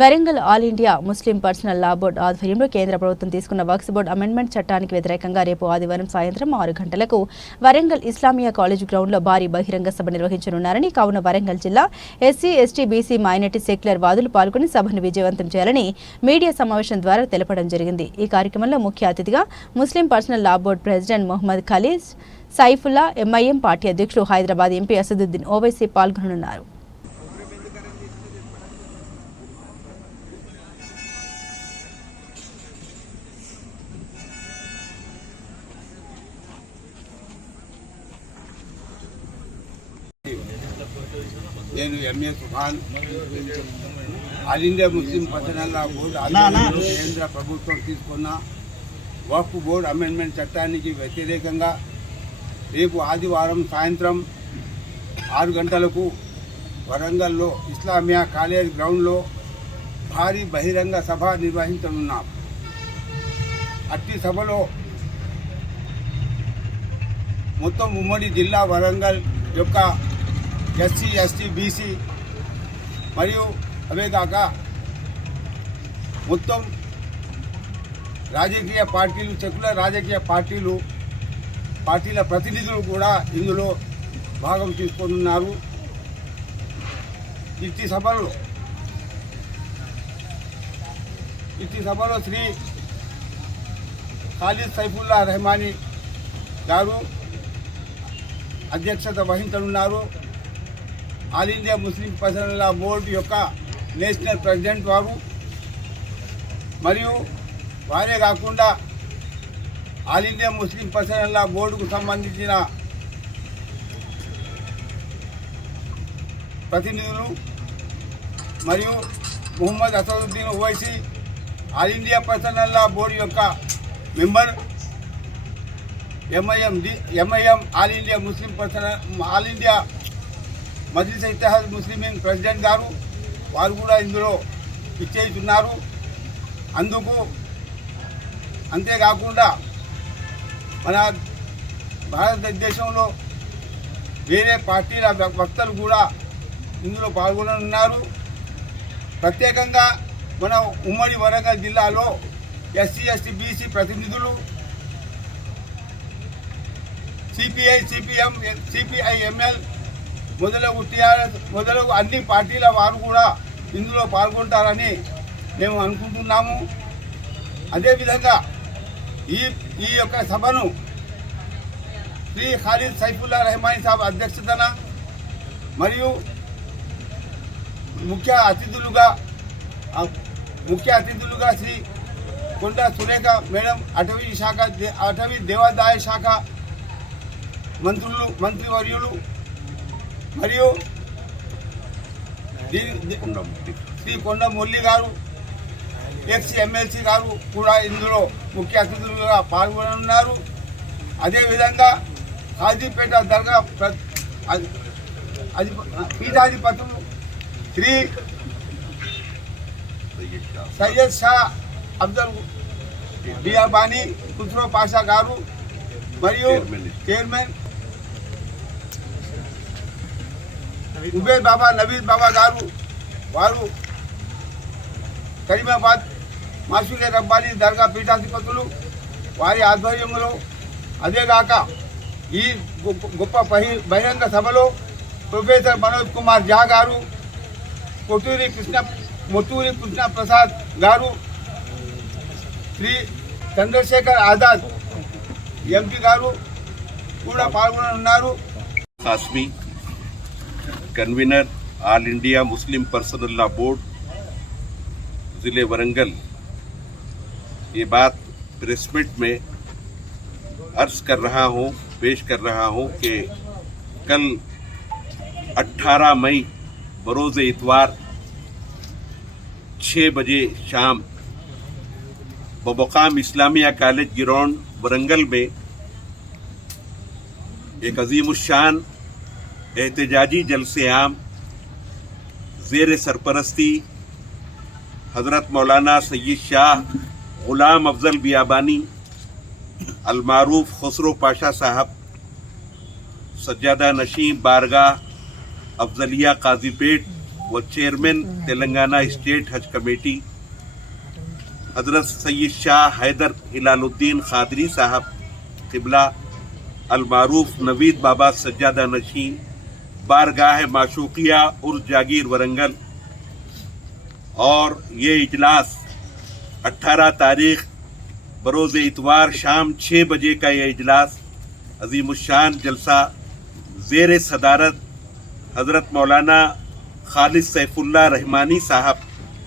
Warangal all India Muslim personal law board ఆధ్వర్యంలో కేంద్ర ప్రభుత్వం తీసుకున్న వక్స్ బోర్డు అమెండ్మెంట్ చట్టానికి వ్యతిరేకంగా రేపు ఆదివారం సాయంత్రం ఆరు గంటలకు వరంగల్ ఇస్లామియా కాలేజ్ గ్రౌండ్లో భారీ బహిరంగ సభ నిర్వహించనున్నారని కావున వరంగల్ జిల్లా SC ST BC minority secular వాదులు పాల్గొని సభను విజయవంతం చేయాలని మీడియా సమావేశం ద్వారా తెలపడం జరిగింది ఈ కార్యక్రమంలో ముఖ్య అతిథిగా Muslim personal law board president Mohammed Khalid Saifullah MIM party అధ్యక్షుడు హైదరాబాద్ ఎంపీ అసదుద్దీన్ ఓవైసీ పాల్గొననున్నారు నేను MA Subhan all India Muslim పట్టణాల బోర్డు ఆధ్వర్యంలో కేంద్ర ప్రభుత్వం తీసుకున్న వక్ఫ్ బోర్డు అమెండ్మెంట్ చట్టానికి వ్యతిరేకంగా రేపు ఆదివారం సాయంత్రం ఆరు గంటలకు వరంగల్లో ఇస్లామియా కాలేజ్ గ్రౌండ్లో భారీ బహిరంగ సభ నిర్వహించనున్నాం అట్టి సభలో మొత్తం ఉమ్మడి జిల్లా వరంగల్ యొక్క ఎస్సీ ఎస్టీ బీసీ మరియు అవేగాక మొత్తం రాజకీయ పార్టీలు సెక్యులర్ రాజకీయ పార్టీలు పార్టీల ప్రతినిధులు కూడా ఇందులో భాగం తీసుకున్నారు ఇట్టి సభలో ఇట్టి సభలో శ్రీ ఖాలిద్ సైఫుల్లా రెహమాని గారు అధ్యక్షత వహించనున్నారు all India Muslim personal law board యొక్క నేషనల్ ప్రెసిడెంట్ వారు మరియు వారే కాకుండా all India Muslim personal law బోర్డుకు సంబంధించిన ప్రతినిధులు మరియు Muhammad Asaduddin Owaisi all India personal law board యొక్క member MIM D MIM all India Muslim personal all India Majlis Ittehad Muslimeen president గారు వారు కూడా ఇందులో ఇచ్చేస్తున్నారు అందుకు అంతేకాకుండా మన భారతదేశంలో వేరే పార్టీల వక్తలు కూడా ఇందులో పాల్గొననున్నారు ప్రత్యేకంగా మన ఉమ్మడి వరంగల్ జిల్లాలో ఎస్సీ ఎస్టీ బీసీ ప్రతినిధులు సిపిఐ సిపిఎం సిపిఐఎంఎల్ మొదలగు టీఆర్ఎస్ మొదలగు అన్ని పార్టీల వారు కూడా ఇందులో పాల్గొంటారని మేము అనుకుంటున్నాము అదేవిధంగా ఈ ఈ యొక్క సభను శ్రీ ఖాలిద్ సైఫుల్లా రెహమాని సాబ్ అధ్యక్షతన మరియు ముఖ్య అతిథులుగా ముఖ్య అతిథులుగా శ్రీ కొండ సురేఖ మేడం అటవీ శాఖ అటవీ దేవాదాయ శాఖ మంత్రులు మంత్రివర్యులు మరియు శ్రీ మురళి గారు ఎక్సీ ఎమ్మెల్సీ గారు కూడా ఇందులో ముఖ్య అతిథులుగా పాల్గొనున్నారు అదేవిధంగా కాజీపేట దర్గా పీఠాధిపతులు శ్రీ సయ్యద్ షా అబ్దుల్ బియాబానీ కుత్రో పాషా గారు మరియు చైర్మన్ ఉబేద్ బాబా నవీద్ బాబా గారు వారు కరీమాబాద్ మాసూలే రబ్బానీ దర్గా పీఠాధిపతులు వారి ఆధ్వర్యంలో అదేగాక ఈ గొప్ప బహిరంగ సభలో ప్రొఫెసర్ మనోజ్ కుమార్ జా గారు కొట్టూరి కృష్ణ మొట్టూరి కృష్ణ ప్రసాద్ గారు శ్రీ చంద్రశేఖర్ ఆజాద్ ఎంపీ గారు కూడా పాల్గొననున్నారు కాశ్మీ کنوینر آل انڈیا مسلم پرسنل لا بورڈ ضلع ورنگل یہ بات میٹ میں عرض کر کر رہا رہا ہوں ہوں پیش کہ کل اٹھارہ مئی بروز اتوار چھ بجے شام ببقام اسلامیہ کالج گراؤنڈ ورنگل میں ایک عظیم الشان احتجاجی جلسے عام زیر سرپرستی حضرت مولانا سید شاہ غلام افضل بیابانی المعروف خسرو پاشا صاحب سجادہ نشین بارگاہ افضلیہ قاضی پیٹ و چیئرمین تلنگانہ اسٹیٹ حج کمیٹی حضرت سید شاہ حیدر ہلال الدین قادری صاحب قبلہ المعروف نوید بابا سجادہ نشین بارگاہ معشوقیہ اور جاگیر ورنگل اور یہ اجلاس اٹھارہ تاریخ بروز اتوار شام چھ بجے کا یہ اجلاس عظیم الشان جلسہ زیر صدارت حضرت مولانا خالد سیف اللہ رحمانی صاحب